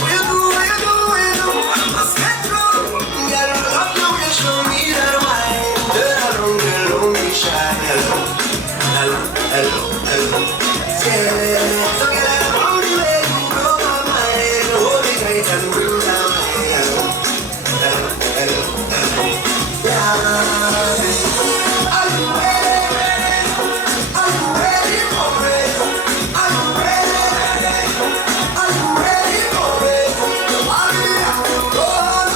Will you do? I must get through. Girl, love you, will show me that way. Turn around, girl, don't be shy. Hello. Yeah. So girl, I know the way you blow my mind. Hold me tight and bring down my hello. Are you ready? Are you ready for it? Are you ready? Are you ready for it? I'll be out, go on,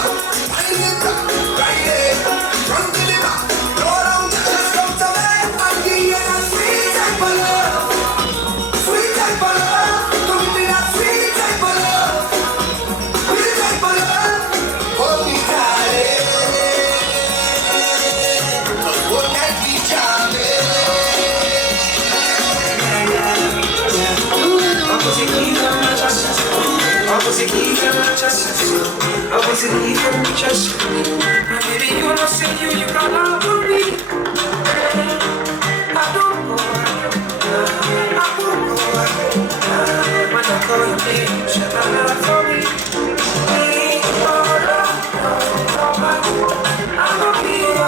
wind it up, ride it, front to the back, go down, just come to me. I'll give you that sweet type of love, come give me that sweet type of love, hold me tight. My baby, you don't say you got love for me. I don't know. When I call your name, you should have love for me. I'm gonna be your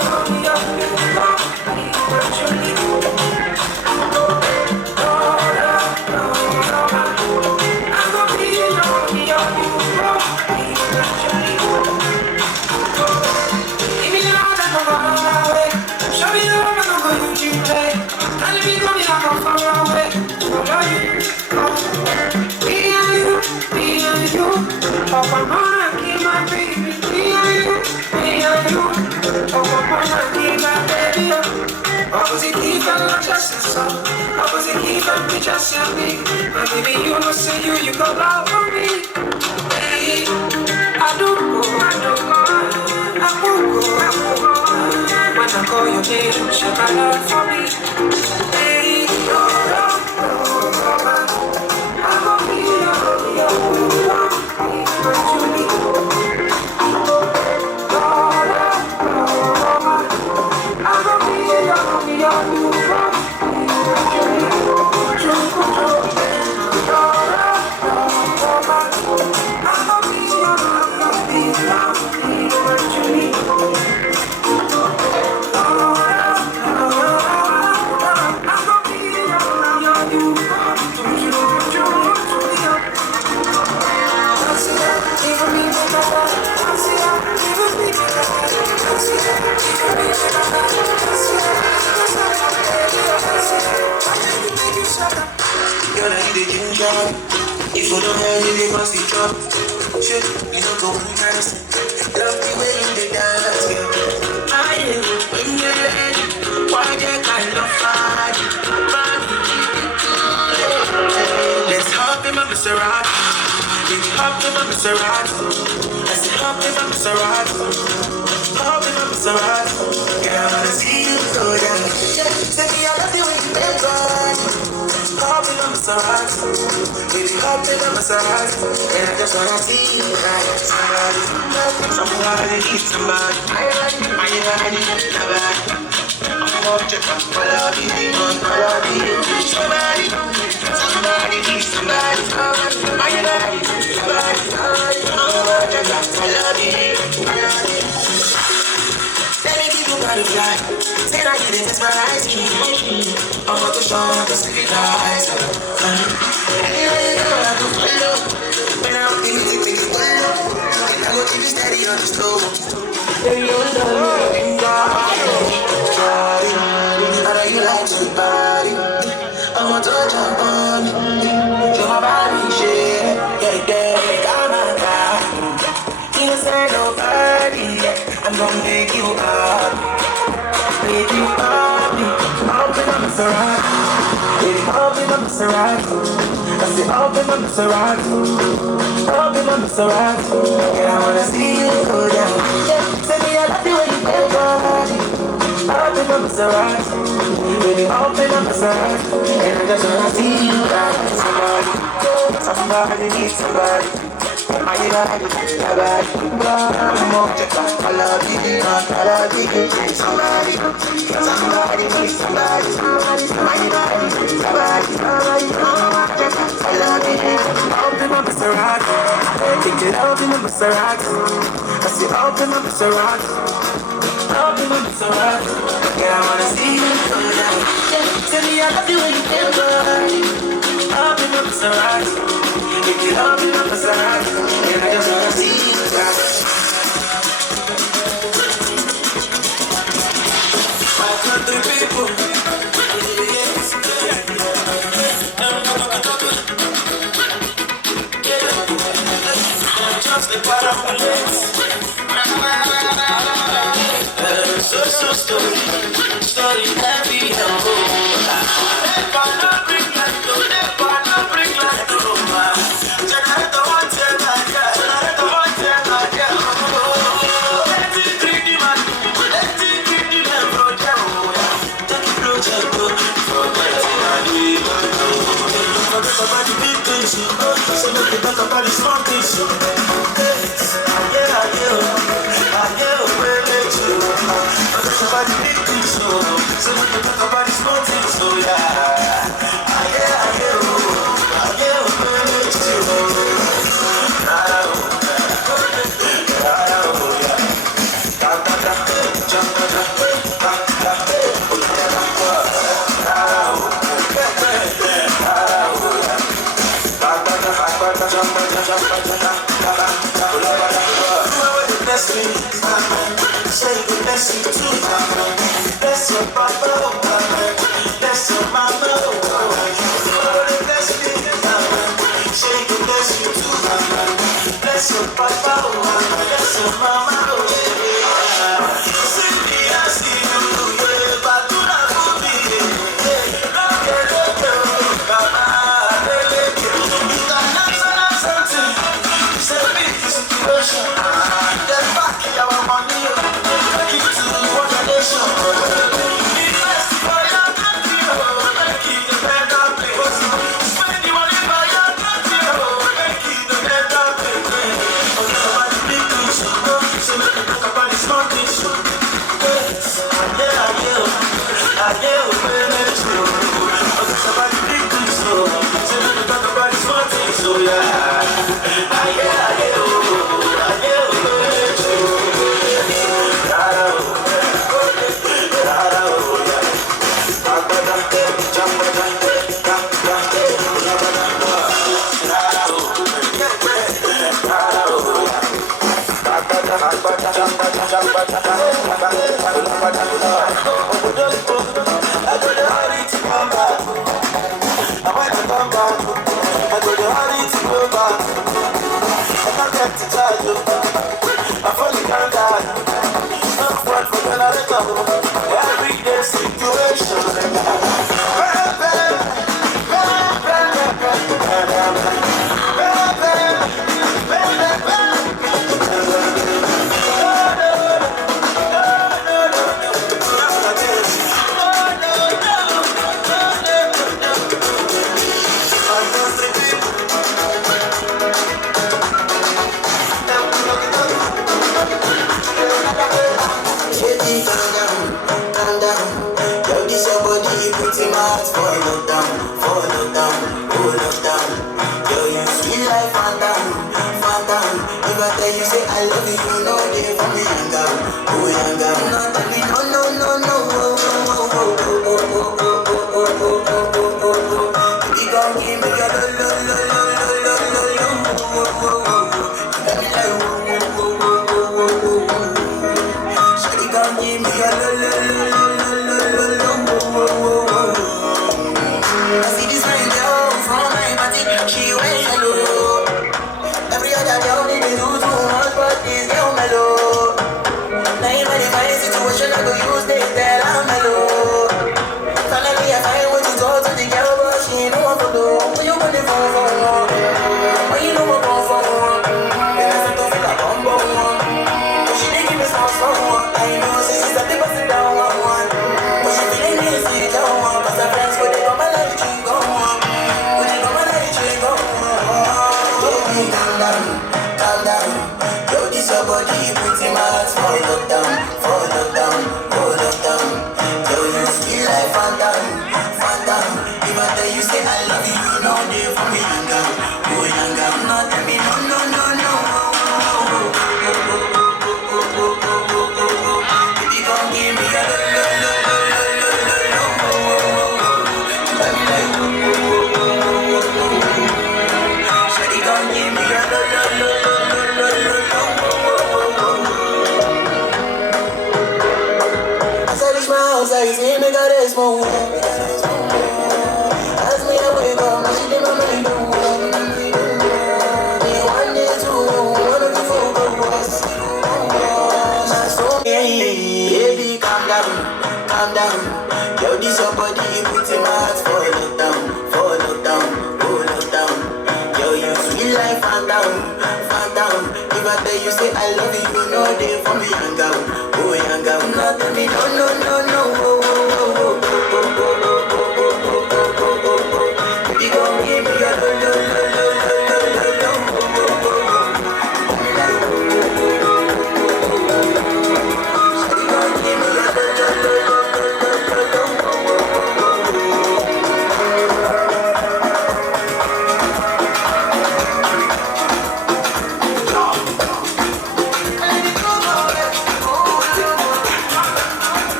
I'm gonna keep my baby, me and you. You go out for me. Hey, I do go. When I call your name, shake a lot for me. Hey, I'm gonna be if you don't have it, they must be drunk. Shit, you don't go embarrassing. Love the way you did dance, girl. I did when you're ready. Why they can't love party? Let's hop in my Maserati. Baby, hop in my Maserati. I said hop in my Maserati. Hop in my Maserati. Girl, I wanna see you go down. Say me, I love the way you bend on. Hop in my Maserati. Baby, hop in my Maserati. And I just wanna see you ride. Somebody needs somebody. I need somebody. I'm gonna check out somebody needs somebody. Somebody needs somebody. I need somebody. I'm gonna check out somebody. Let me give you butterfly. Say that you didn't mesmerize me. I'm about to show you the secret eyes. Anyway, you know I go follow. When I'm in music, make it follow. I go keep you steady on the slow. Baby, you know me. I know you like to body. I want to jump on it. Show my body shit. Yeah, I'm a guy. You don't say nobody. I'm gonna make you up. Make you up. Open up Maserati. Baby, open up Maserati. I said open up Maserati. Open up Maserati. And I wanna see you go down. Yeah, say me I love the way you feel body. Open up Maserati. Baby, open up Maserati. And I just wanna see you ride. Somebody needs somebody. I need somebody. I'm more to I love you. Somebody needs somebody. I love you. Open up Maserati. Take it open up Maserati. I say open up Maserati. Open up Maserati. Yeah, I wanna see you go down. Tell me I love you when you feel good. Open up Maserati. If you open up Maserati, and I just wanna see you guys. My country people. Just the parameters. So story heavy and bold. Never not bring light, never not bring light to my. Generator one tell my girl, generator one tell my girl. Let it drink the man, let it drink the man from there. Take it project, forget it and we go. Forget about the big things, so make it talk about the small things. About the big things, so we can talk about the small things, so yeah. Bless your papa, bless your mama, bless me, shake it, bless you too, bless your papa, bless your mama, Everyday situation.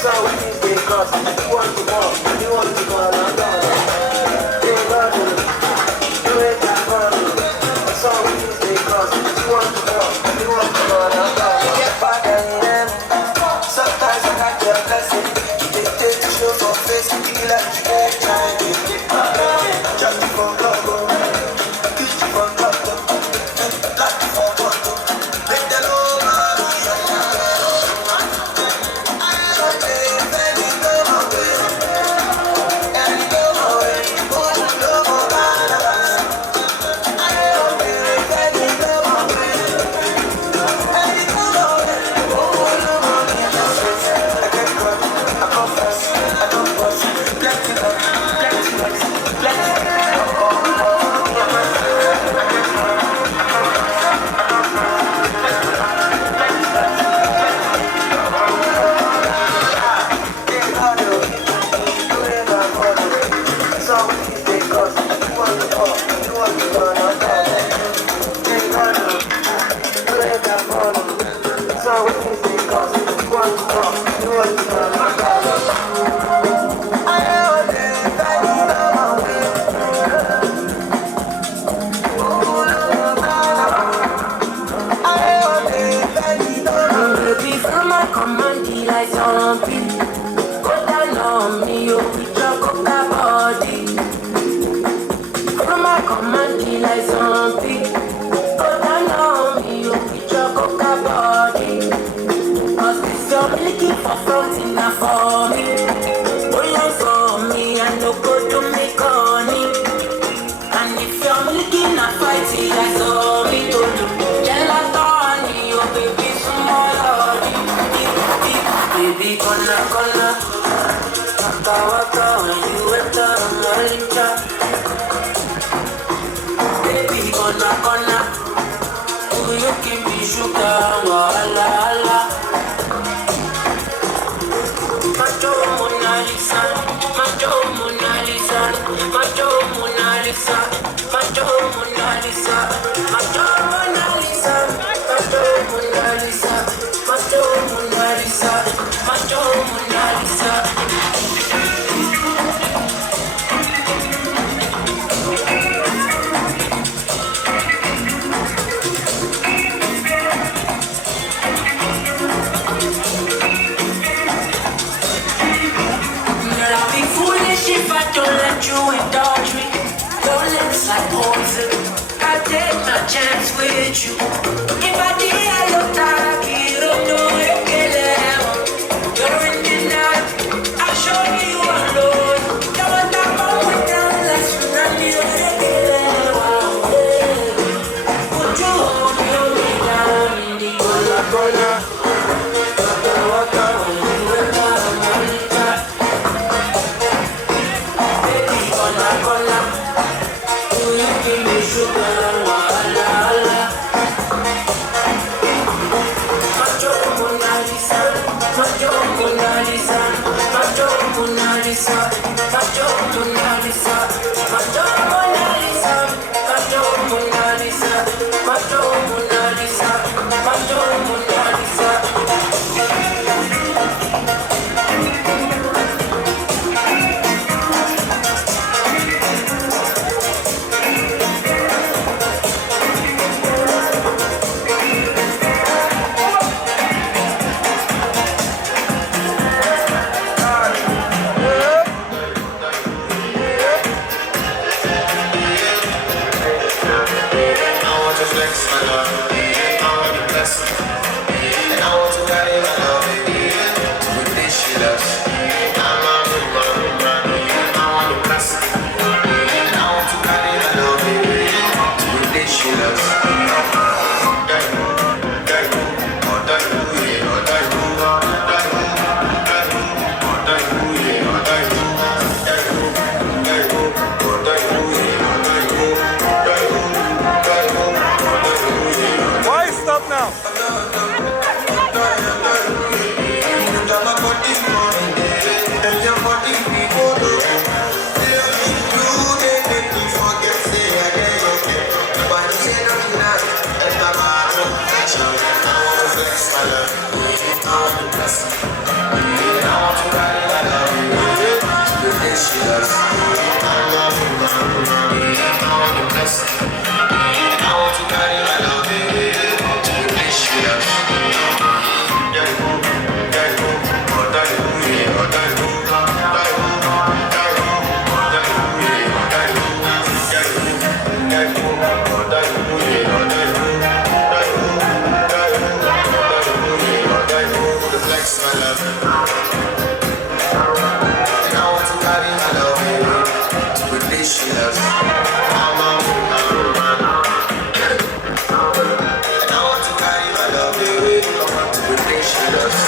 So we need to cross. body like zombie. Go down on me, you with your coca body. From my command like zombie. Go down on me, you with your coca body. Cause this your milky for front enough for me. Hold on for me, I no go to make honey. And if you're milky na fight it like zombie to do. Gelato honey, oh baby, small baby, gonna waka when you enter my licha. Baby, gonna do you give me sugar, wala. Macho Mona Lisa, Macho Mona Lisa, Macho Mona Lisa, Macho Mona Lisa, Macho Mona Lisa, Macho Mona Lisa, Macho Mona Lisa, Macho Mona Lisa. I'll be foolish if I don't let you indulge me. Your lips like poison. I take my chance with you. If I did, I look like you don't know it. You're in denial. I'll show you alone. You're what I'm going down. Let's run you put you on your way down in the corner. Waka when you enter my licha. Baby, gonna do you give me sugar, wala. Macho Mona Lisa, Macho Mona Lisa, Macho Mona Lisa, Macho Mona Lisa, Macho Mona Lisa, Macho Mona Lisa, Macho Mona Lisa, Macho Mona Lisa. I want to flex my love, I want to bless her. And I want to carry my love, baby, to a day she loves. I'm a woman, I want to bless her. And I want to carry my love, baby, to a day she loves. Why stop now? She loves. I love you, I want to bless her. And I want to carry my love, baby, to the place she loves. Flex my love. And I want to carry my love, baby, to the place she loves. I'm a woman. And I want to carry my love, baby, to the place she loves.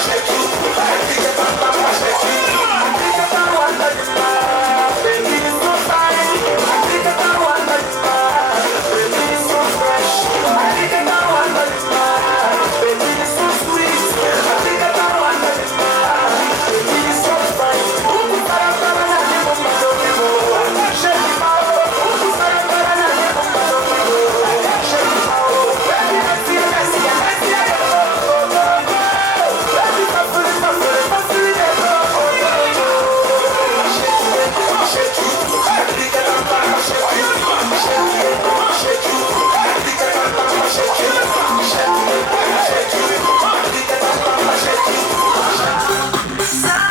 Shake it, Sorry.